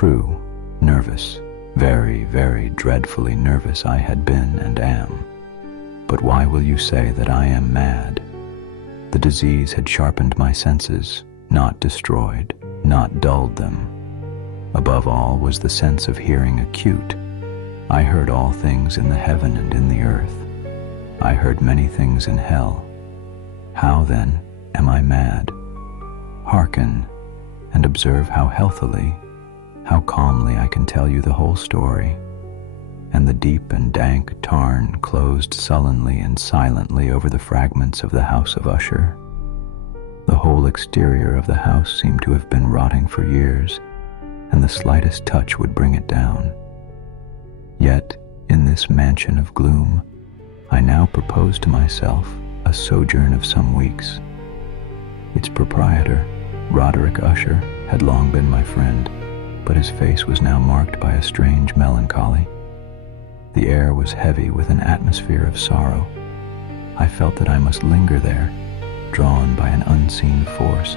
True, nervous, very, very dreadfully nervous I had been and am. But why will you say that I am mad? The disease had sharpened my senses, not destroyed, not dulled them. Above all was the sense of hearing acute. I heard all things in the heaven and in the earth. I heard many things in hell. How, then, am I mad? Hearken, and observe how healthily, how calmly I can tell you the whole story. And the deep and dank tarn closed sullenly and silently over the fragments of the house of Usher. The whole exterior of the house seemed to have been rotting for years, and the slightest touch would bring it down. Yet, in this mansion of gloom, I now propose to myself a sojourn of some weeks. Its proprietor, Roderick Usher, had long been my friend, but his face was now marked by a strange melancholy. The air was heavy with an atmosphere of sorrow. I felt that I must linger there, drawn by an unseen force.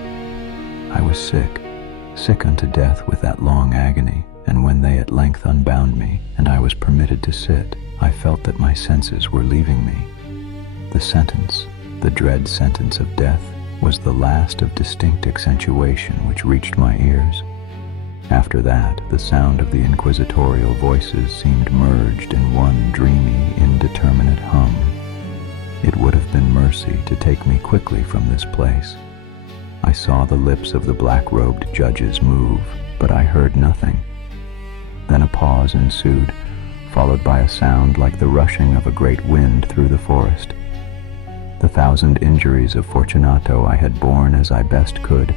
I was sick unto death with that long agony, and when they at length unbound me, and I was permitted to sit, I felt that my senses were leaving me. The sentence, the dread sentence of death, was the last of distinct accentuation which reached my ears. After that, the sound of the inquisitorial voices seemed merged in one dreamy, indeterminate hum. It would have been mercy to take me quickly from this place. I saw the lips of the black-robed judges move, but I heard nothing. Then a pause ensued, followed by a sound like the rushing of a great wind through the forest. The 1,000 injuries of Fortunato I had borne as I best could,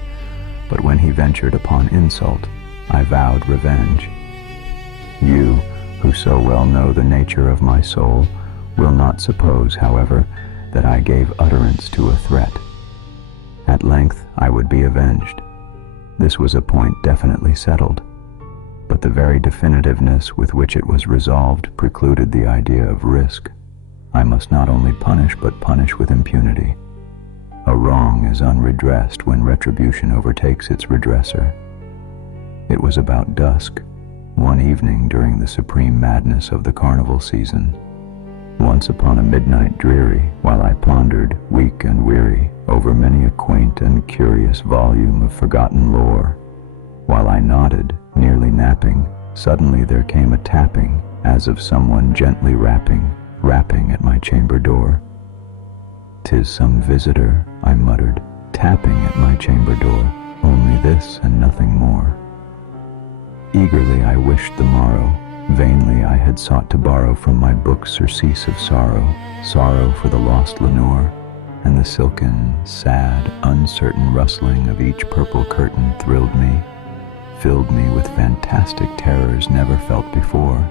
but when he ventured upon insult, I vowed revenge. You, who so well know the nature of my soul, will not suppose, however, that I gave utterance to a threat. At length I would be avenged. This was a point definitely settled, but the very definitiveness with which it was resolved precluded the idea of risk. I must not only punish, but punish with impunity. A wrong is unredressed when retribution overtakes its redresser. It was about dusk, one evening during the supreme madness of the carnival season. Once upon a midnight dreary, while I pondered, weak and weary, over many a quaint and curious volume of forgotten lore, while I nodded, nearly napping, suddenly there came a tapping, as of someone gently rapping at my chamber door. "'Tis some visitor," I muttered, "tapping at my chamber door, only this and nothing more." Eagerly I wished the morrow. Vainly I had sought to borrow from my book surcease of sorrow, sorrow for the lost Lenore, and the silken, sad, uncertain rustling of each purple curtain thrilled me, filled me with fantastic terrors never felt before.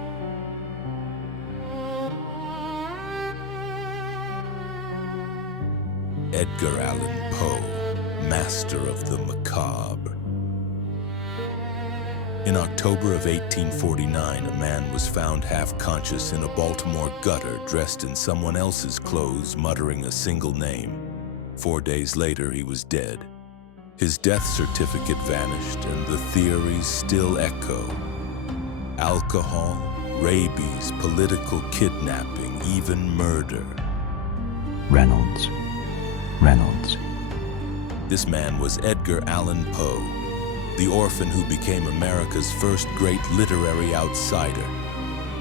Edgar Allan Poe, master of the macabre. In October of 1849, a man was found half-conscious in a Baltimore gutter, dressed in someone else's clothes, muttering a single name. 4 days later, he was dead. His death certificate vanished, and the theories still echo. Alcohol, rabies, political kidnapping, even murder. Reynolds. This man was Edgar Allan Poe, the orphan who became America's first great literary outsider.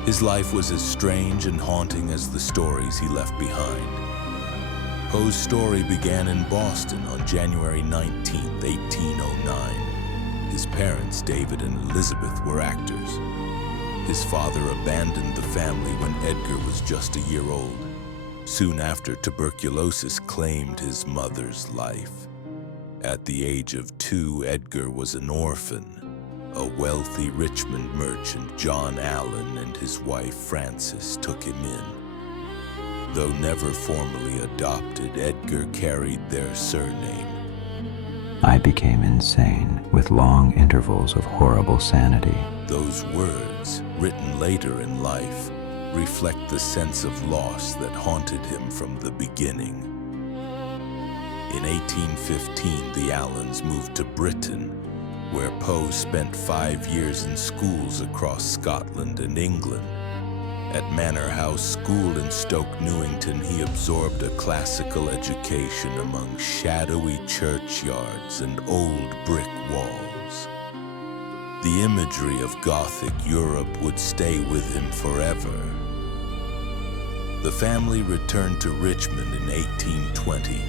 His life was as strange and haunting as the stories he left behind. Poe's story began in Boston on January 19, 1809. His parents, David and Elizabeth, were actors. His father abandoned the family when Edgar was just a year old. Soon after, tuberculosis claimed his mother's life. At the age of 2, Edgar was an orphan. A wealthy Richmond merchant, John Allen, and his wife Frances took him in. Though never formally adopted, Edgar carried their surname. I became insane, with long intervals of horrible sanity. Those words, written later in life, reflect the sense of loss that haunted him from the beginning. In 1815, the Allens moved to Britain, where Poe spent 5 years in schools across Scotland and England. At Manor House School in Stoke Newington, he absorbed a classical education among shadowy churchyards and old brick walls. The imagery of Gothic Europe would stay with him forever. The family returned to Richmond in 1820.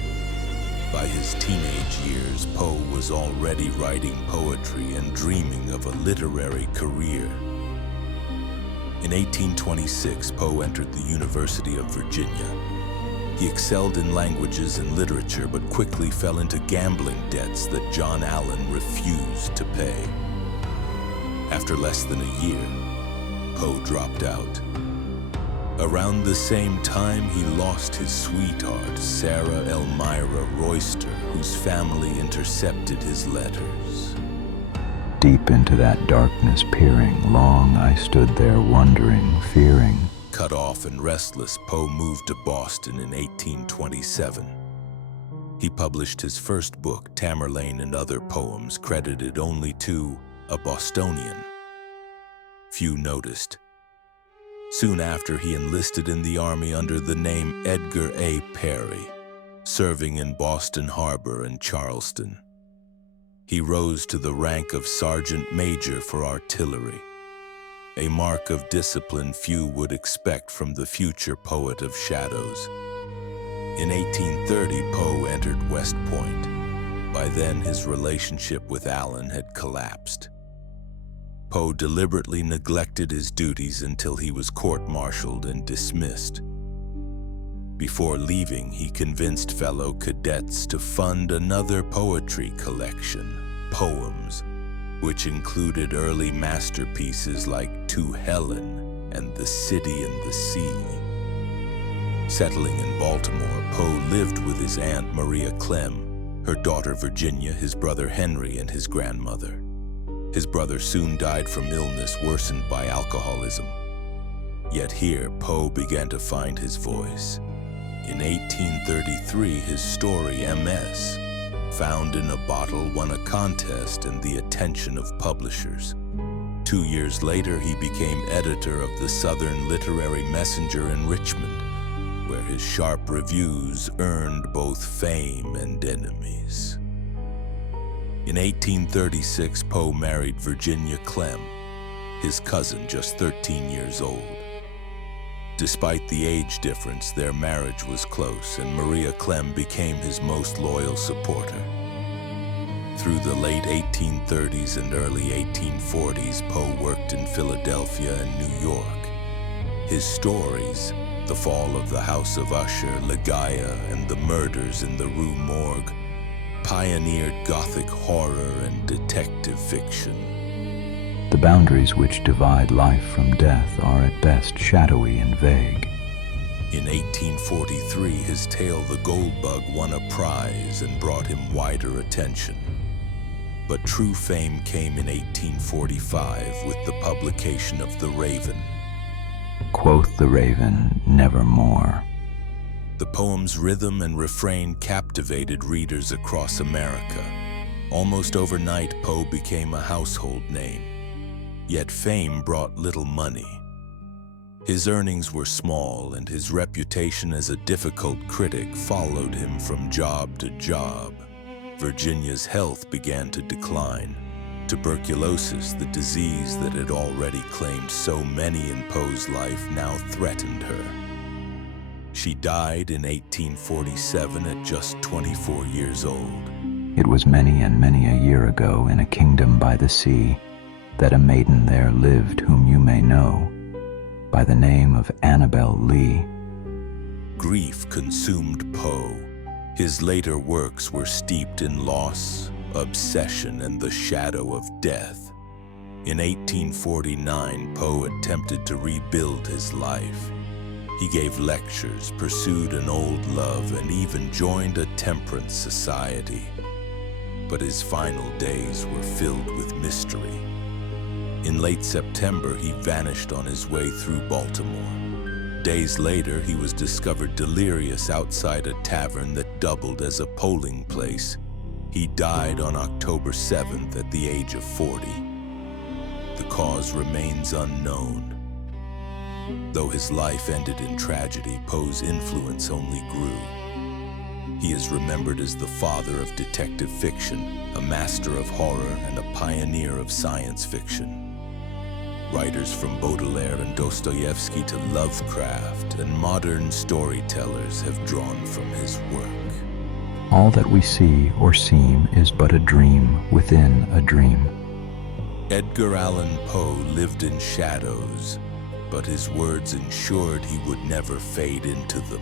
By his teenage years, Poe was already writing poetry and dreaming of a literary career. In 1826, Poe entered the University of Virginia. He excelled in languages and literature, but quickly fell into gambling debts that John Allan refused to pay. After less than a year, Poe dropped out. Around the same time, he lost his sweetheart, Sarah Elmira Royster, whose family intercepted his letters. Deep into that darkness peering, long I stood there wondering, fearing. Cut off and restless, Poe moved to Boston in 1827. He published his first book, Tamerlane and Other Poems, credited only to a Bostonian. Few noticed. Soon after, he enlisted in the army under the name Edgar A. Perry, serving in Boston Harbor and Charleston. He rose to the rank of sergeant major for artillery, a mark of discipline few would expect from the future poet of shadows. In 1830, Poe entered West Point. By then, his relationship with Allan had collapsed. Poe deliberately neglected his duties until he was court-martialed and dismissed. Before leaving, he convinced fellow cadets to fund another poetry collection, Poems, which included early masterpieces like To Helen and The City and the Sea. Settling in Baltimore, Poe lived with his Aunt Maria Clemm, her daughter Virginia, his brother Henry, and his grandmother. His brother soon died from illness worsened by alcoholism. Yet here, Poe began to find his voice. In 1833, his story, MS, Found in a Bottle, won a contest and the attention of publishers. 2 years later, he became editor of the Southern Literary Messenger in Richmond, where his sharp reviews earned both fame and enemies. In 1836, Poe married Virginia Clemm, his cousin just 13 years old. Despite the age difference, their marriage was close, and Maria Clemm became his most loyal supporter. Through the late 1830s and early 1840s, Poe worked in Philadelphia and New York. His stories, The Fall of the House of Usher, Ligeia, and the murders in the Rue Morgue, pioneered Gothic horror and detective fiction. The boundaries which divide life from death are at best shadowy and vague. In 1843, his tale The Gold Bug won a prize and brought him wider attention. But true fame came in 1845 with the publication of The Raven. Quoth the raven, nevermore. The poem's rhythm and refrain captivated readers across America. Almost overnight, Poe became a household name. Yet fame brought little money. His earnings were small, and his reputation as a difficult critic followed him from job to job. Virginia's health began to decline. Tuberculosis, the disease that had already claimed so many in Poe's life, now threatened her. She died in 1847 at just 24 years old. It was many and many a year ago, in a kingdom by the sea, that a maiden there lived whom you may know, by the name of Annabel Lee. Grief consumed Poe. His later works were steeped in loss, obsession, and the shadow of death. In 1849, Poe attempted to rebuild his life. He gave lectures, pursued an old love, and even joined a temperance society. But his final days were filled with mystery. In late September, he vanished on his way through Baltimore. Days later, he was discovered delirious outside a tavern that doubled as a polling place. He died on October 7th at the age of 40. The cause remains unknown. Though his life ended in tragedy, Poe's influence only grew. He is remembered as the father of detective fiction, a master of horror, and a pioneer of science fiction. Writers from Baudelaire and Dostoevsky to Lovecraft and modern storytellers have drawn from his work. All that we see or seem is but a dream within a dream. Edgar Allan Poe lived in shadows, but his words ensured he would never fade into them.